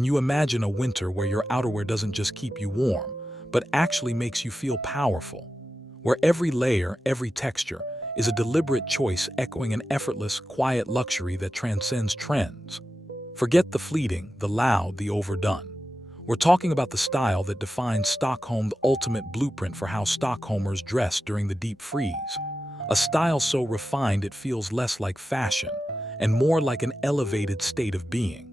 Can you imagine a winter where your outerwear doesn't just keep you warm, but actually makes you feel powerful? Where every layer, every texture, is a deliberate choice echoing an effortless, quiet luxury that transcends trends. Forget the fleeting, the loud, the overdone. We're talking about the style that defines Stockholm's ultimate blueprint for how Stockholmers dress during the deep freeze. A style so refined it feels less like fashion and more like an elevated state of being.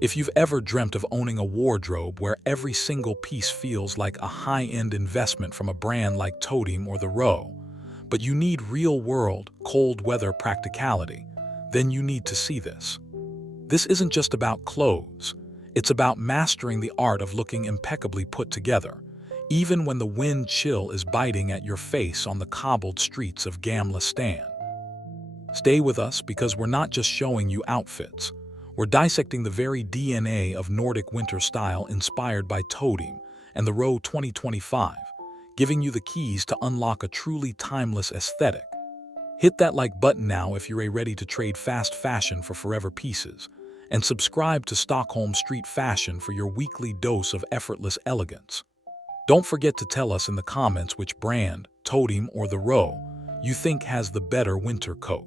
If you've ever dreamt of owning a wardrobe where every single piece feels like a high-end investment from a brand like Toteme or The Row, but you need real-world, cold-weather practicality, then you need to see this. This isn't just about clothes. It's about mastering the art of looking impeccably put together, even when the wind chill is biting at your face on the cobbled streets of Gamla Stan. Stay with us because we're not just showing you outfits. We're dissecting the very DNA of Nordic winter style inspired by Toteme and The Row 2025, giving you the keys to unlock a truly timeless aesthetic. Hit that like button now if you're ready to trade fast fashion for forever pieces, and subscribe to Stockholm Street Fashion for your weekly dose of effortless elegance. Don't forget to tell us in the comments which brand, Toteme or The Row, you think has the better winter coat.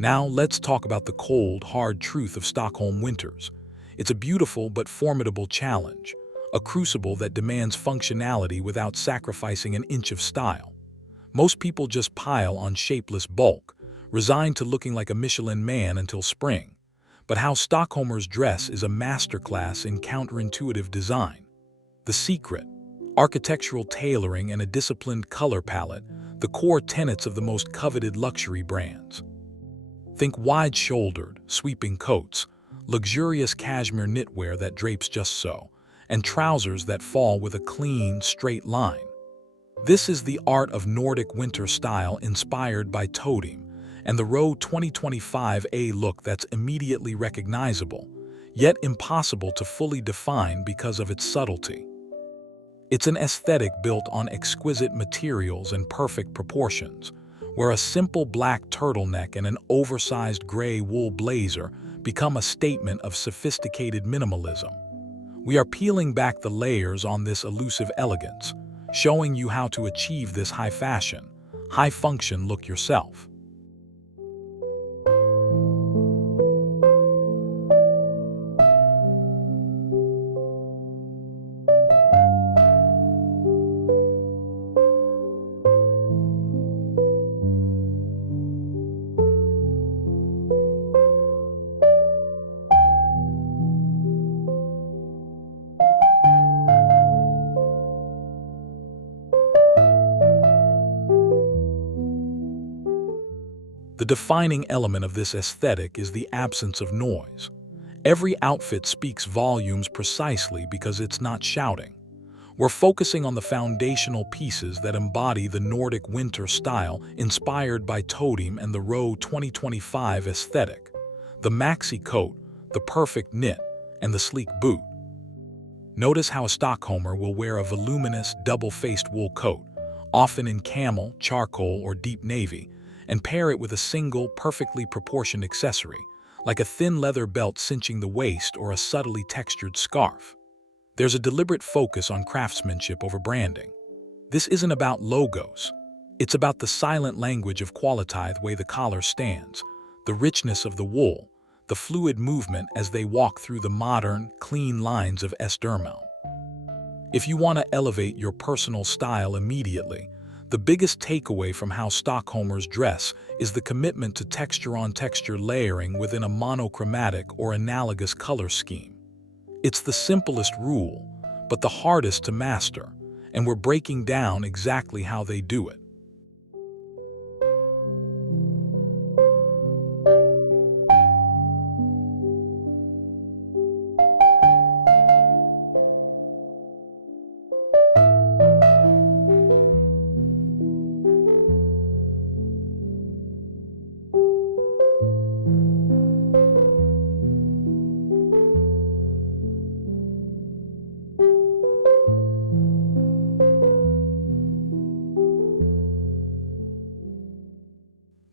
Now let's talk about the cold, hard truth of Stockholm winters. It's a beautiful but formidable challenge, a crucible that demands functionality without sacrificing an inch of style. Most people just pile on shapeless bulk, resigned to looking like a Michelin man until spring. But how Stockholmers dress is a masterclass in counterintuitive design. The secret: architectural tailoring and a disciplined color palette, the core tenets of the most coveted luxury brands. Think wide-shouldered, sweeping coats, luxurious cashmere knitwear that drapes just so, and trousers that fall with a clean, straight line. This is the art of Nordic winter style inspired by Toteme and The Row 2025, a look that's immediately recognizable, yet impossible to fully define because of its subtlety. It's an aesthetic built on exquisite materials and perfect proportions, where a simple black turtleneck and an oversized gray wool blazer become a statement of sophisticated minimalism. We are peeling back the layers on this elusive elegance, showing you how to achieve this high fashion, high function look yourself. The defining element of this aesthetic is the absence of noise. Every outfit speaks volumes precisely because it's not shouting. We're focusing on the foundational pieces that embody the Nordic winter style inspired by Toteme and The Row 2025 aesthetic. The maxi coat, the perfect knit, and the sleek boot. Notice how a Stockholmer will wear a voluminous, double-faced wool coat, often in camel, charcoal, or deep navy, and pair it with a single, perfectly proportioned accessory, like a thin leather belt cinching the waist or a subtly textured scarf. There's a deliberate focus on craftsmanship over branding. This isn't about logos. It's about the silent language of quality, the way the collar stands, the richness of the wool, the fluid movement as they walk through the modern, clean lines of Estermel. If you want to elevate your personal style immediately, the biggest takeaway from how Stockholmers dress is the commitment to texture-on-texture layering within a monochromatic or analogous color scheme. It's the simplest rule, but the hardest to master, and we're breaking down exactly how they do it.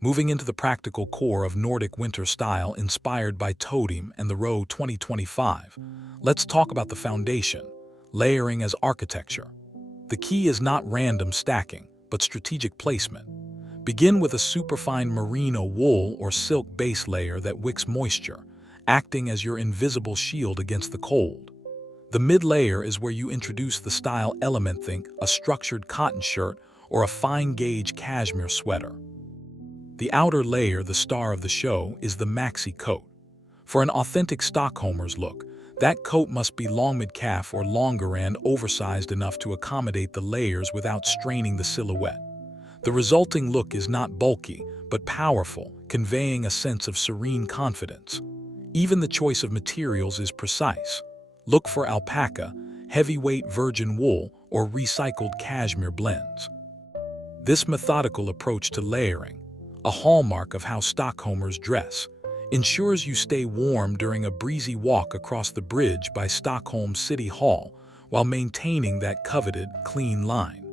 Moving into the practical core of Nordic winter style inspired by Toteme and The Row 2025, let's talk about the foundation, layering as architecture. The key is not random stacking, but strategic placement. Begin with a superfine merino wool or silk base layer that wicks moisture, acting as your invisible shield against the cold. The mid-layer is where you introduce the style element, think a structured cotton shirt or a fine-gauge cashmere sweater. The outer layer, the star of the show, is the maxi coat. For an authentic Stockholmers look, that coat must be long mid-calf or longer and oversized enough to accommodate the layers without straining the silhouette. The resulting look is not bulky, but powerful, conveying a sense of serene confidence. Even the choice of materials is precise. Look for alpaca, heavyweight virgin wool, or recycled cashmere blends. This methodical approach to layering, a hallmark of how Stockholmers dress, ensures you stay warm during a breezy walk across the bridge by Stockholm City Hall while maintaining that coveted, clean line.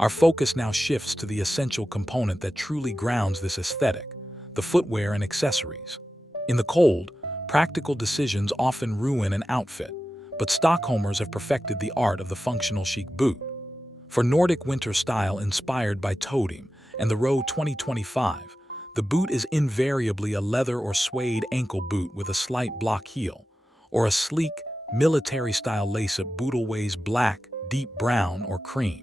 Our focus now shifts to the essential component that truly grounds this aesthetic, the footwear and accessories. In the cold, practical decisions often ruin an outfit, but Stockholmers have perfected the art of the functional chic boot. For Nordic winter style inspired by Toteme and The Row 2025, the boot is invariably a leather or suede ankle boot with a slight block heel, or a sleek, military-style lace-up boot always black, deep brown, or cream.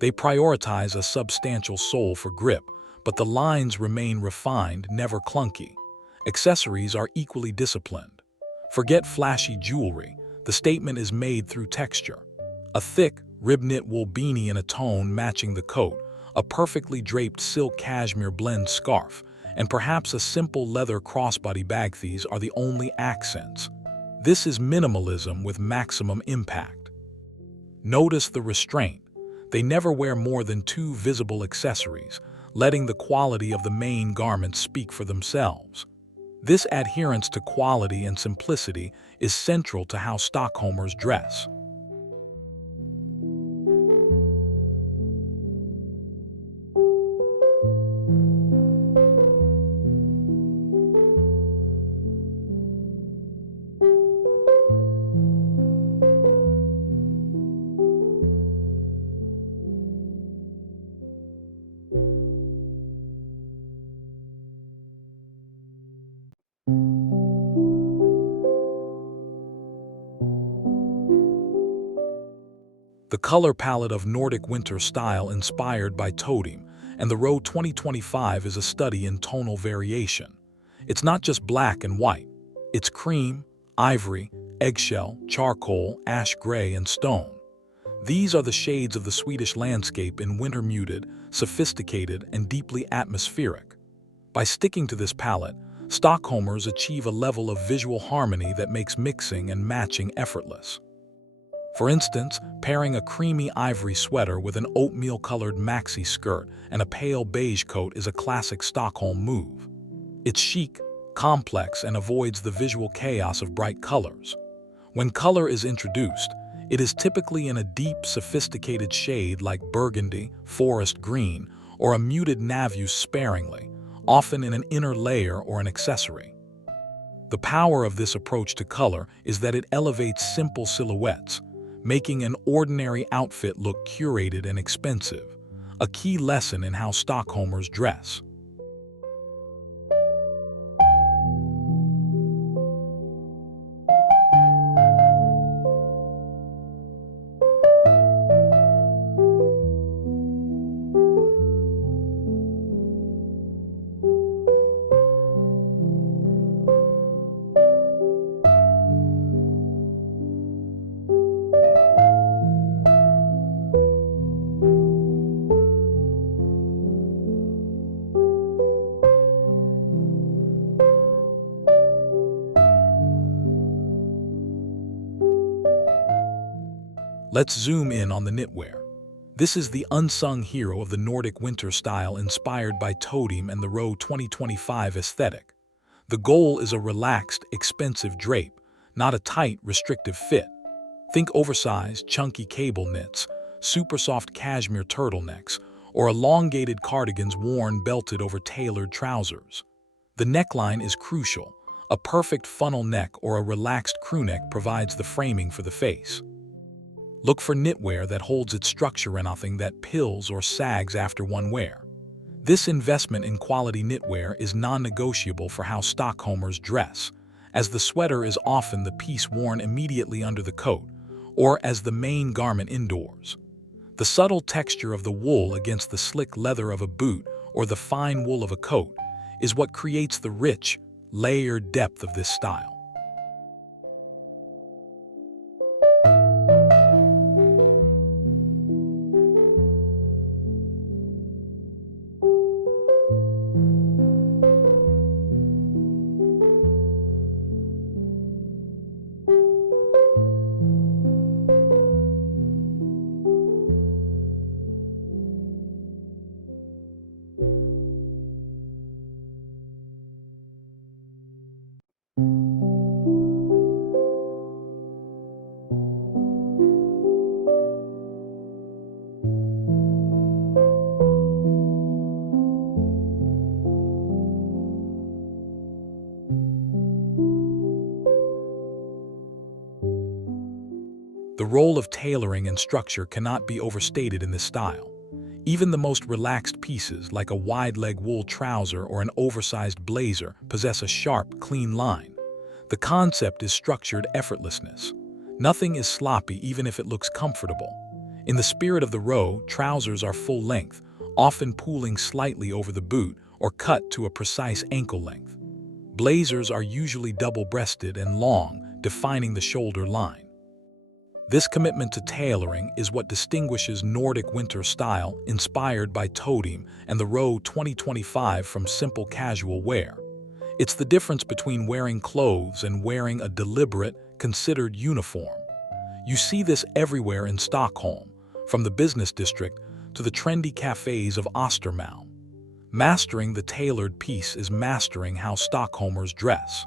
They prioritize a substantial sole for grip, but the lines remain refined, never clunky. Accessories are equally disciplined. Forget flashy jewelry, the statement is made through texture. A thick, rib-knit wool beanie in a tone matching the coat, a perfectly draped silk cashmere blend scarf, and perhaps a simple leather crossbody bag. These are the only accents. This is minimalism with maximum impact. Notice the restraint. They never wear more than 2 visible accessories, letting the quality of the main garment speak for themselves. This adherence to quality and simplicity is central to how Stockholmers dress. The color palette of Nordic winter style inspired by Toteme and The Row 2025 is a study in tonal variation. It's not just black and white. It's cream, ivory, eggshell, charcoal, ash gray, and stone. These are the shades of the Swedish landscape in winter, muted, sophisticated, and deeply atmospheric. By sticking to this palette, Stockholmers achieve a level of visual harmony that makes mixing and matching effortless. For instance, pairing a creamy ivory sweater with an oatmeal-colored maxi skirt and a pale beige coat is a classic Stockholm move. It's chic, complex, and avoids the visual chaos of bright colors. When color is introduced, it is typically in a deep, sophisticated shade like burgundy, forest green, or a muted navy used sparingly, often in an inner layer or an accessory. The power of this approach to color is that it elevates simple silhouettes, making an ordinary outfit look curated and expensive, a key lesson in how Stockholmers dress. Let's zoom in on the knitwear. This is the unsung hero of the Nordic winter style inspired by Toteme and The Row 2025 aesthetic. The goal is a relaxed, expensive drape, not a tight, restrictive fit. Think oversized, chunky cable knits, super soft cashmere turtlenecks, or elongated cardigans worn belted over tailored trousers. The neckline is crucial. A perfect funnel neck or a relaxed crew neck provides the framing for the face. Look for knitwear that holds its structure and nothing that pills or sags after one wear. This investment in quality knitwear is non-negotiable for how Stockholmers dress, as the sweater is often the piece worn immediately under the coat, or as the main garment indoors. The subtle texture of the wool against the slick leather of a boot or the fine wool of a coat is what creates the rich, layered depth of this style. The role of tailoring and structure cannot be overstated in this style. Even the most relaxed pieces, like a wide-leg wool trouser or an oversized blazer, possess a sharp, clean line. The concept is structured effortlessness. Nothing is sloppy even if it looks comfortable. In the spirit of the row, trousers are full length, often pooling slightly over the boot or cut to a precise ankle length. Blazers are usually double-breasted and long, defining the shoulder line. This commitment to tailoring is what distinguishes Nordic winter style inspired by Toteme and The Row 2025 from simple casual wear. It's the difference between wearing clothes and wearing a deliberate, considered uniform. You see this everywhere in Stockholm, from the business district to the trendy cafes of Östermalm. Mastering the tailored piece is mastering how Stockholmers dress.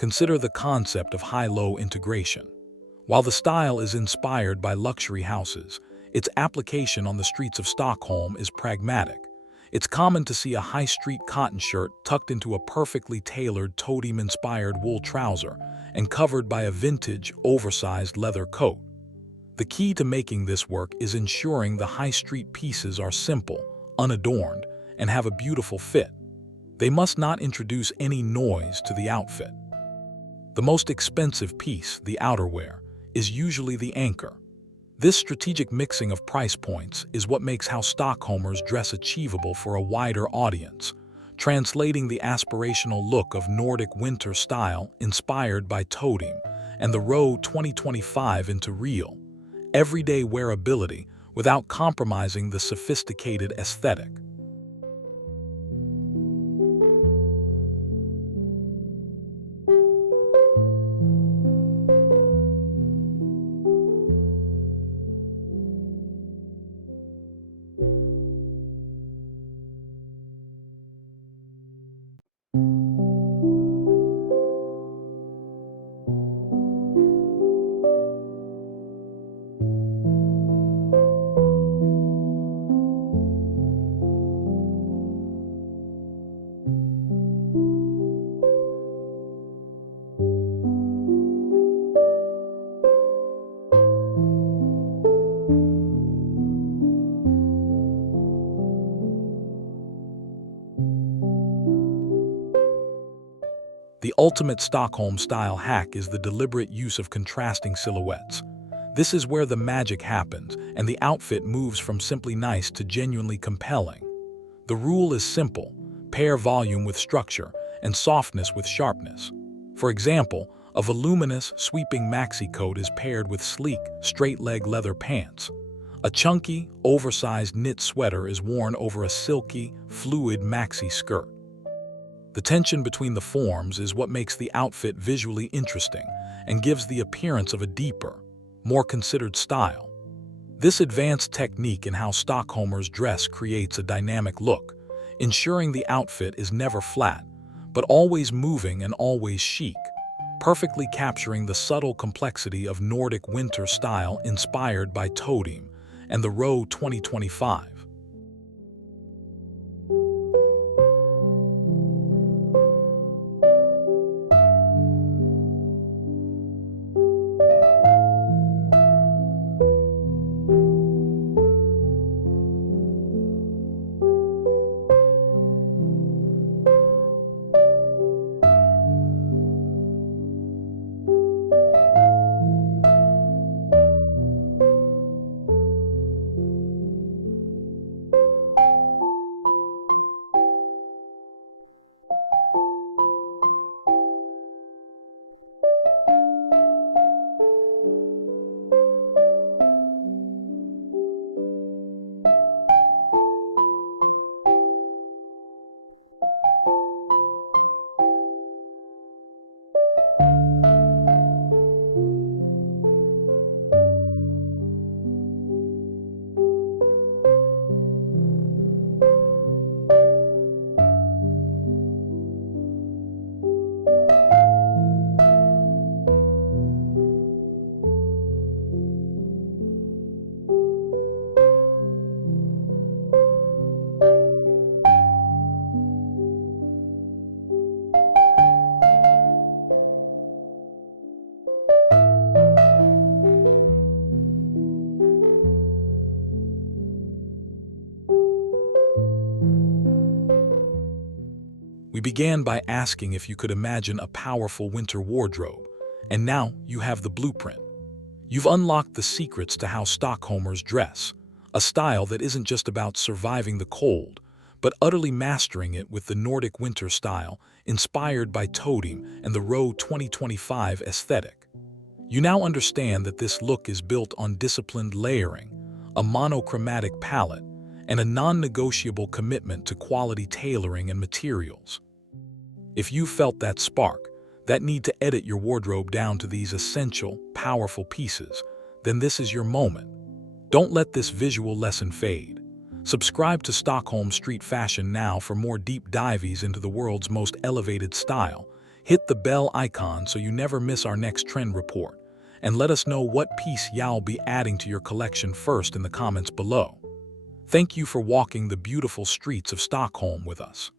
Consider the concept of high-low integration. While the style is inspired by luxury houses, its application on the streets of Stockholm is pragmatic. It's common to see a high-street cotton shirt tucked into a perfectly tailored Toteme-inspired wool trouser and covered by a vintage, oversized leather coat. The key to making this work is ensuring the high-street pieces are simple, unadorned, and have a beautiful fit. They must not introduce any noise to the outfit. The most expensive piece, the outerwear, is usually the anchor. This strategic mixing of price points is what makes how Stockholmers dress achievable for a wider audience, translating the aspirational look of Nordic winter style inspired by Toteme and The Row 2025 into real, everyday wearability without compromising the sophisticated aesthetic. The ultimate Stockholm style hack is the deliberate use of contrasting silhouettes. This is where the magic happens, and the outfit moves from simply nice to genuinely compelling. The rule is simple: pair volume with structure and softness with sharpness. For example, a voluminous, sweeping maxi coat is paired with sleek, straight-leg leather pants. A chunky, oversized knit sweater is worn over a silky, fluid maxi skirt. The tension between the forms is what makes the outfit visually interesting and gives the appearance of a deeper, more considered style. This advanced technique in how Stockholmers dress creates a dynamic look, ensuring the outfit is never flat, but always moving and always chic, perfectly capturing the subtle complexity of Nordic winter style inspired by Toteme and The Row 2025. We began by asking if you could imagine a powerful winter wardrobe, and now you have the blueprint. You've unlocked the secrets to how Stockholmers dress, a style that isn't just about surviving the cold, but utterly mastering it with the Nordic winter style inspired by Toteme and The Row 2025 aesthetic. You now understand that this look is built on disciplined layering, a monochromatic palette, and a non-negotiable commitment to quality tailoring and materials. If you felt that spark, that need to edit your wardrobe down to these essential, powerful pieces, then this is your moment. Don't let this visual lesson fade. Subscribe to Stockholm Street Fashion now for more deep dives into the world's most elevated style. Hit the bell icon so you never miss our next trend report. And let us know what piece you'll be adding to your collection first in the comments below. Thank you for walking the beautiful streets of Stockholm with us.